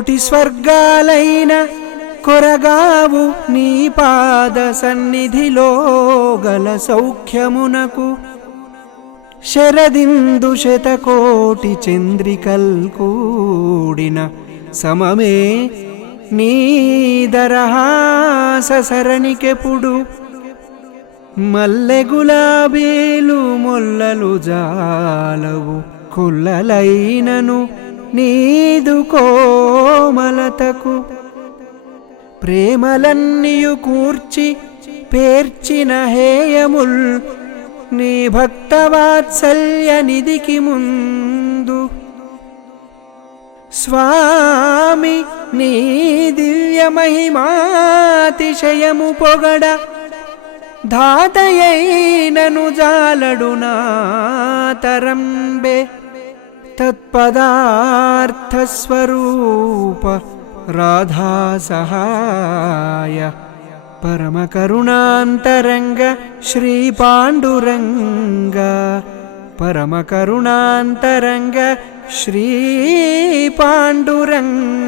కోటి స్వర్గాలైన కొరగావు నీ పాద సన్నిధిలో గల సౌఖ్యమునకు శరదిందు శతకోటి చంద్రికల్ కూడిన సమమే నీ దరహాస సరణికెప్పుడు మల్లె గులాబీలు మొల్లలు జాలవు కొల్లలైనను నీదు కోమలతకు ప్రేమలన్నీయు కూర్చి పేర్చిన హేయముల్ నీ భక్తవాత్సల్య నిధికి ముందు స్వామి నీ దివ్య మహిమాతిశయము పొగడ ధాతయైనను జాలడు నా తరంబే తత్పదార్థ స్వరూప రాధా సహాయ పరమ కరుణాంతరంగ శ్రీ పాండురంగ పరమ కరుణాంతరంగ శ్రీ పాండురంగ.